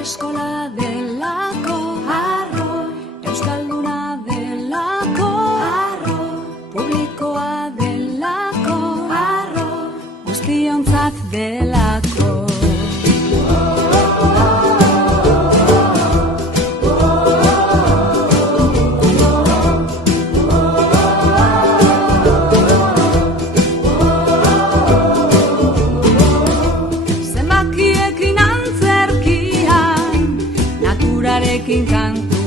eskola delako, arro, euskalduna delako, arro, publikoa delako, arro, guztiontzat delako. Zenbakiekin antzerkian, naturarekin kantu